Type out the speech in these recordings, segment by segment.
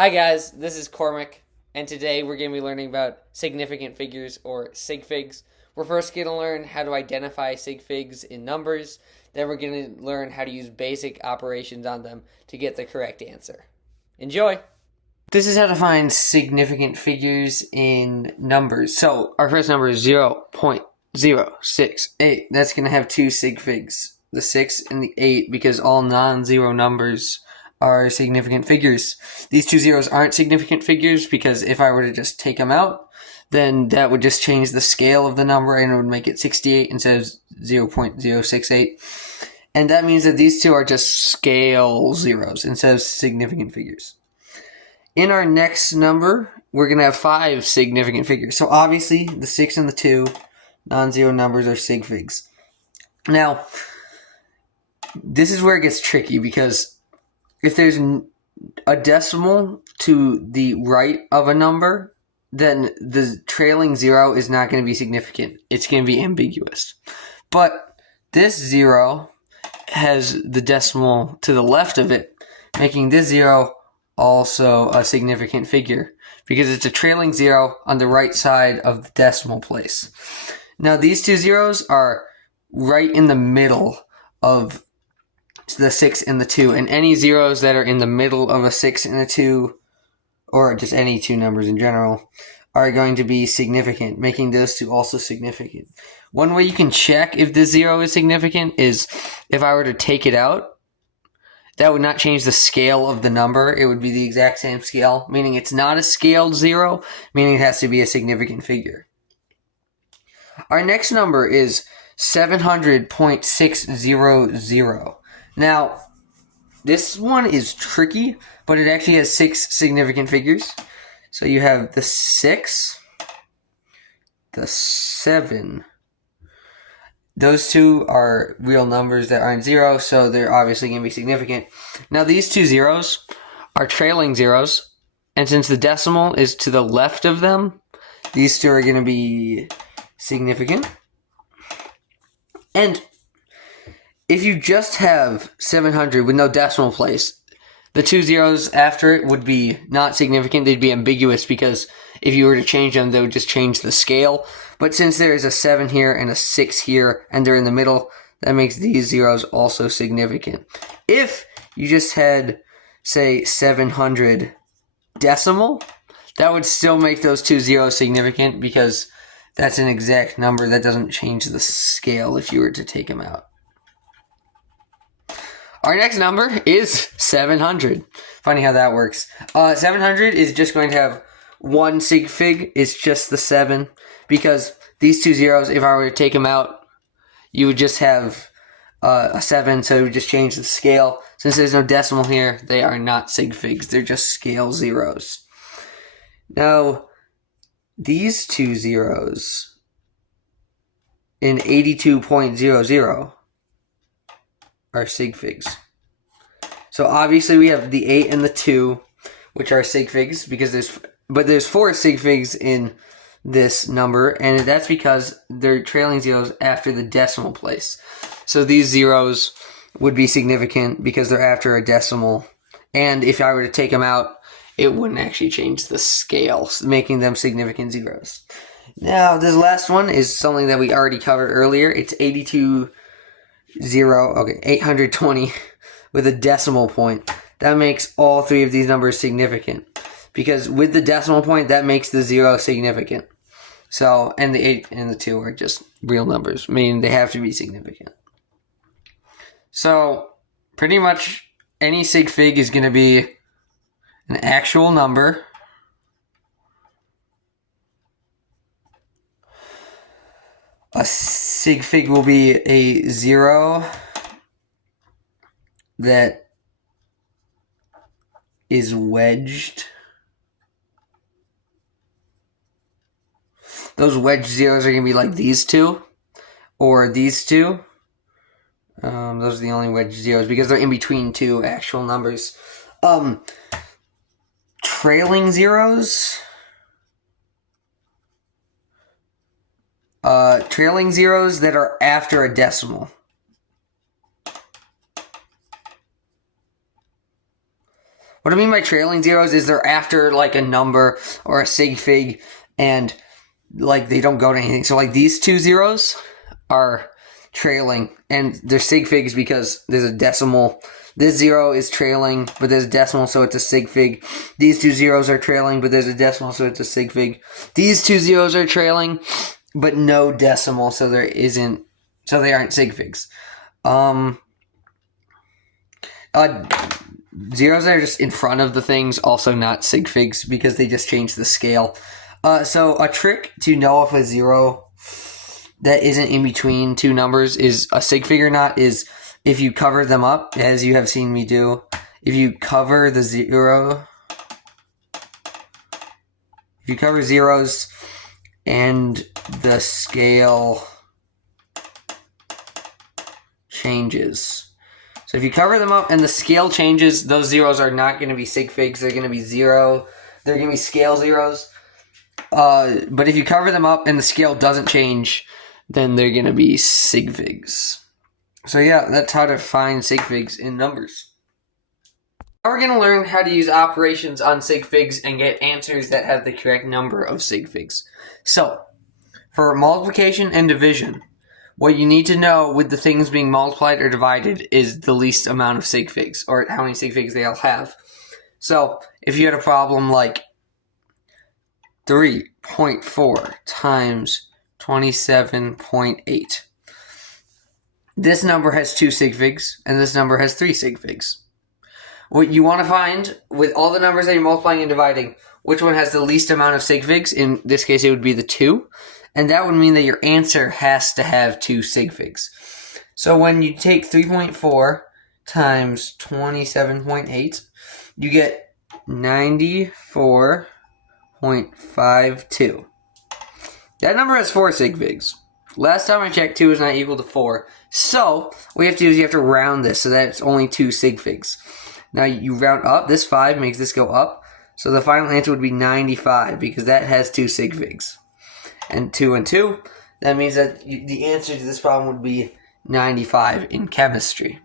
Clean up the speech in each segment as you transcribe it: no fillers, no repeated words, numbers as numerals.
Hi guys, this is Cormac, and today we're going to be learning about significant figures or sig figs. We're first going to learn how to identify sig figs in numbers, then we're going to learn how to use basic operations on them to get the correct answer. Enjoy! This is how to find significant figures in numbers. So our first number is 0.068. That's going to have two sig figs, the 6 and the 8, because all non-zero numbers are significant figures. These two zeros aren't significant figures because if I were to just take them out, then that would just change the scale of the number and it would make it 68 instead of 0.068. And that means that these two are just scale zeros instead of significant figures. In our next number, we're going to have 5 significant figures. So obviously, the 6 and the 2 non-zero numbers are sig figs. Now, this is where it gets tricky because if there's a decimal to the right of a number, then the trailing zero is not going to be significant. It's going to be ambiguous. But this 0 has the decimal to the left of it, making this 0 also a significant figure because it's a trailing 0 on the right side of the decimal place. Now, these two zeros are right in the middle of the 6 and the 2, and any zeros that are in the middle of a 6 and a 2, or just any two numbers in general, are going to be significant, making those two also significant. One way you can check if this 0 is significant is if I were to take it out, that would not change the scale of the number. It would be the exact same scale, meaning it's not a scaled 0, meaning it has to be a significant figure. Our next number is 700.600. Now, this one is tricky, but it actually has 6 significant figures. So you have the 6, the 7. Those two are real numbers that aren't 0, so they're obviously going to be significant. Now, these two zeros are trailing zeros, and since the decimal is to the left of them, these two are going to be significant. And if you just have 700 with no decimal place, the two zeros after it would be not significant. They'd be ambiguous because if you were to change them, they would just change the scale. But since there is a 7 here and a 6 here, and they're in the middle, that makes these zeros also significant. If you just had, say, 700 decimal, that would still make those two zeros significant because that's an exact number that doesn't change the scale if you were to take them out. Our next number is 700. Funny how that works. 700 is just going to have one sig fig. It's just the 7. Because these two zeros, if I were to take them out, you would just have a 7, so it would just change the scale. Since there's no decimal here, they are not sig figs. They're just scale zeros. Now, these two zeros in 82.00 are sig figs. So obviously we have the 8 and the 2, which are sig figs, because there's 4 sig figs in this number, and that's because they're trailing zeros after the decimal place. So these zeros would be significant because they're after a decimal, and if I were to take them out, it wouldn't actually change the scale, making them significant zeros. Now, this last one is something that we already covered earlier. It's 820 with a decimal point. That makes all 3 of these numbers significant because with the decimal point, that makes the 0 significant. So, and the 8 and the 2 are just real numbers, meaning they have to be significant. So, pretty much any sig fig is going to be an actual number a sig fig will be a 0 that is wedged. Those wedged zeros are going to be like these two or these two. Those are the only wedged zeros because they're in between two actual numbers. Trailing zeros. Trailing zeros that are after a decimal. What I mean by trailing zeros is they're after like a number or a sig fig, and like they don't go to anything. So like these 2 zeros are trailing, and they're sig figs because there's a decimal. This 0 is trailing, but there's a decimal, so it's a sig fig. These 2 zeros are trailing, but there's a decimal, so it's a sig fig. These 2 zeros are trailing, but no decimal, so they aren't sig figs. Zeros that are just in front of the things, also not sig figs because they just change the scale. So a trick to know if a 0 that isn't in between 2 numbers is a sig fig or not is if you cover them up, as you have seen me do. If you cover the 0, if you cover zeros and the scale changes. So if you cover them up and the scale changes, those zeros are not going to be sig figs. They're going to be 0. They're going to be scale zeros. But if you cover them up and the scale doesn't change, then they're going to be sig figs. So yeah, that's how to find sig figs in numbers. Now we're going to learn how to use operations on sig figs and get answers that have the correct number of sig figs. So, for multiplication and division, what you need to know with the things being multiplied or divided is the least amount of sig figs, or how many sig figs they all have. So, if you had a problem like 3.4 times 27.8, this number has 2 sig figs, and this number has 3 sig figs. What you want to find, with all the numbers that you're multiplying and dividing, which one has the least amount of sig figs. In this case, it would be the 2. And that would mean that your answer has to have 2 sig figs. So when you take 3.4 times 27.8, you get 94.52. That number has 4 sig figs. Last time I checked, 2 is not equal to 4. So what you have to do is you have to round this so that it's only 2 sig figs. Now you round up. This 5 makes this go up. So the final answer would be 95 because that has 2 sig figs. And 2 and 2, that means that the answer to this problem would be 95 in chemistry.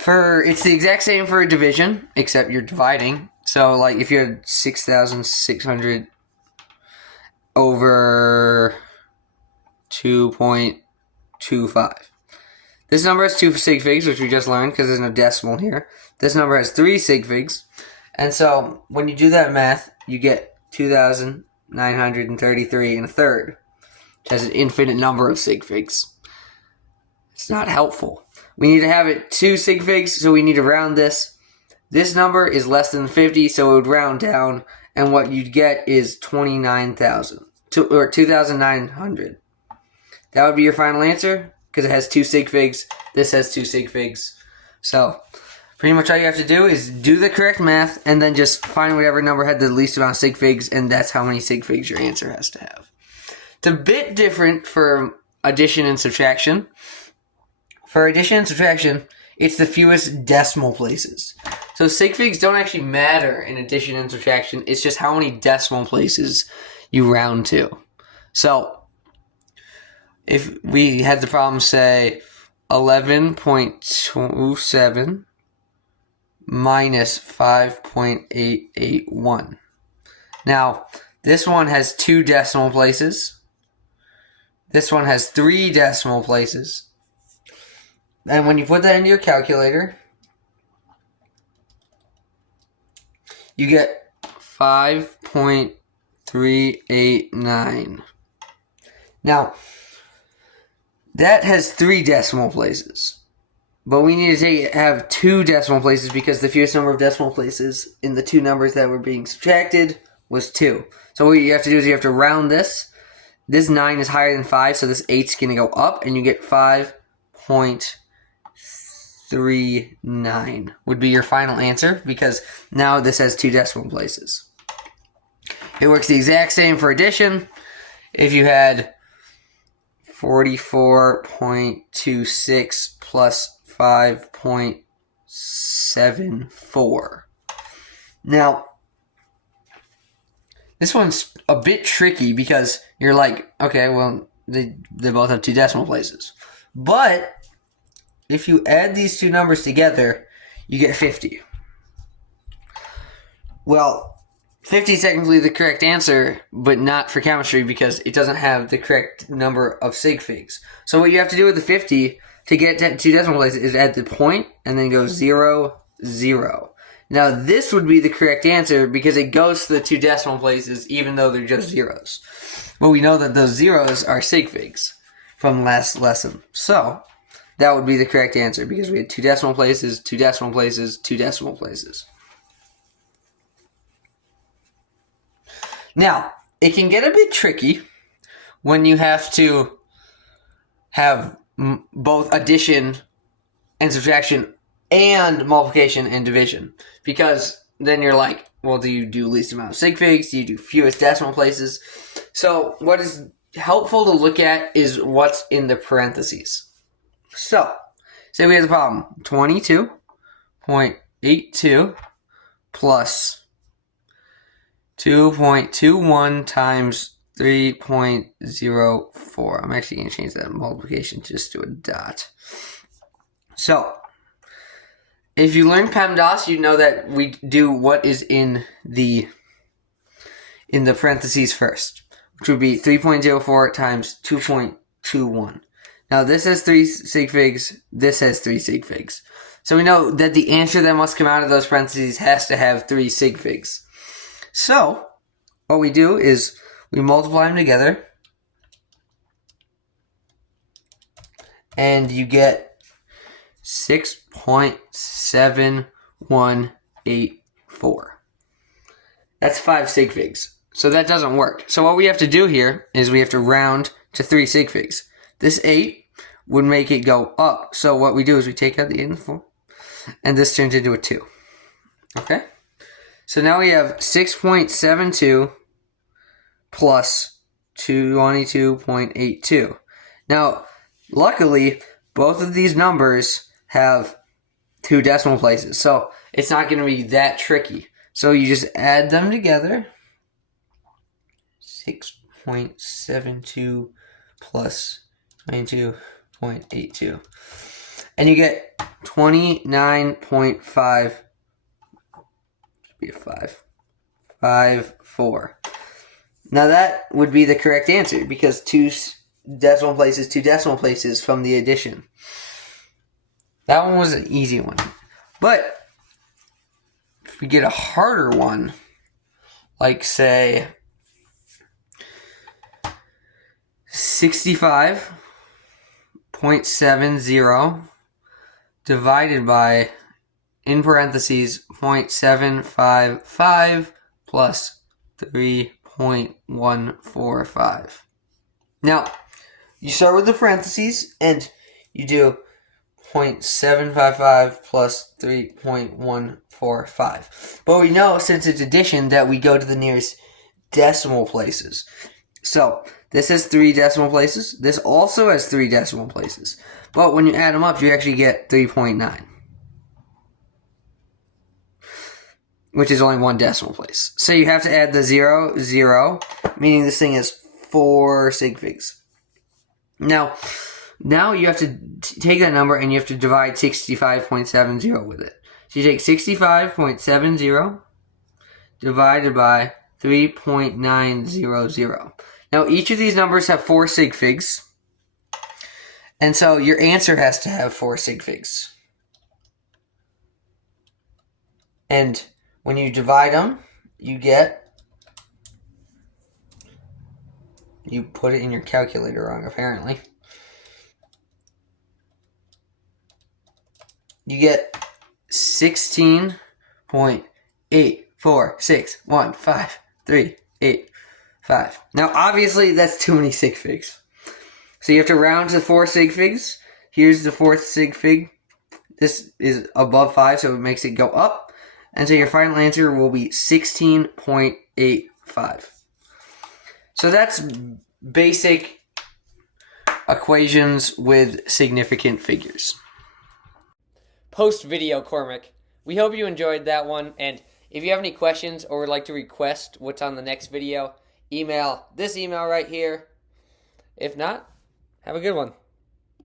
It's the exact same for division, except you're dividing. So like if you had 6,600 over 2.25. This number has 2 sig figs, which we just learned because there's no decimal here. This number has 3 sig figs. And so when you do that math, you get 2,933 and a third, which has an infinite number of sig figs. It's not helpful. We need to have it 2 sig figs, so we need to round this. This number is less than 50, so it would round down, and what you'd get is 29,000, or 2,900. That would be your final answer, because it has 2 sig figs. This has 2 sig figs. So, pretty much all you have to do is do the correct math, and then just find whatever number had the least amount of sig figs, and that's how many sig figs your answer has to have. It's a bit different for addition and subtraction. For addition and subtraction, it's the fewest decimal places. So sig figs don't actually matter in addition and subtraction. It's just how many decimal places you round to. So, if we had the problem say 11.27 minus 5.881. Now, this one has 2 decimal places. This one has 3 decimal places. And when you put that into your calculator, you get 5.389. Now, that has 3 decimal places. But we need to have 2 decimal places because the fewest number of decimal places in the 2 numbers that were being subtracted was 2. So what you have to do is you have to round this. This 9 is higher than 5, so this 8's going to go up, and you get 5.39 would be your final answer because now this has 2 decimal places. It works the exact same for addition. If you had 44.26 plus 5.74. Now, this one's a bit tricky because you're like, okay, well, they both have 2 decimal places. But if you add these 2 numbers together, you get 50. Well, 50 is technically the correct answer, but not for chemistry because it doesn't have the correct number of sig figs. So what you have to do with the 50 to get to 2 decimal places is add the point and then go 0, 0. Now this would be the correct answer because it goes to the 2 decimal places even though they're just zeros. But we know that those zeros are sig figs from last lesson. So that would be the correct answer because we had 2 decimal places, 2 decimal places, 2 decimal places. Now, it can get a bit tricky when you have to have both addition and subtraction and multiplication and division. Because then you're like, well, do you do least amount of sig figs? Do you do fewest decimal places? So what is helpful to look at is what's in the parentheses. So, say we have the problem 22.82 plus 2.21 times 3.04. I'm actually going to change that multiplication just to a dot. So, if you learn PEMDAS, you know that we do what is in the parentheses first, which would be 3.04 times 2.21. Now, this has 3 sig figs, this has 3 sig figs. So we know that the answer that must come out of those parentheses has to have 3 sig figs. So, what we do is we multiply them together, and you get 6.7184. That's 5 sig figs. So that doesn't work. So what we have to do here is we have to round to 3 sig figs. This 8 would make it go up. So what we do is we take out the 8 and the 4, and this turns into a 2. Okay? So now we have 6.72 plus 22.82. Now, luckily, both of these numbers have 2 decimal places, so it's not going to be that tricky. So you just add them together. 6.72 plus 22.82. And you get 29.5. Be a 5.54. Now that would be the correct answer because 2 decimal places from the addition. That one was an easy one. But if we get a harder one, like say 65.70 divided by, in parentheses, 0.755 plus 3.145. Now, you start with the parentheses and you do 0.755 plus 3.145. But we know, since it's addition, that we go to the nearest decimal places. So, this has 3 decimal places. This also has 3 decimal places. But when you add them up, you actually get 3.9. Which is only 1 decimal place. So you have to add the 0, 0, meaning this thing has 4 sig figs. Now you have to take that number and you have to divide 65.70 with it. So you take 65.70 divided by 3.900. Now each of these numbers have 4 sig figs. And so your answer has to have 4 sig figs. And when you divide them, you put it in your calculator wrong, apparently. You get 16.84615385. Now, obviously, that's too many sig figs. So you have to round to 4 sig figs. Here's the 4th sig fig. This is above 5, so it makes it go up. And so your final answer will be 16.85. So that's basic equations with significant figures. Post-video, Cormac. We hope you enjoyed that one. And if you have any questions or would like to request what's on the next video, email this email right here. If not, have a good one.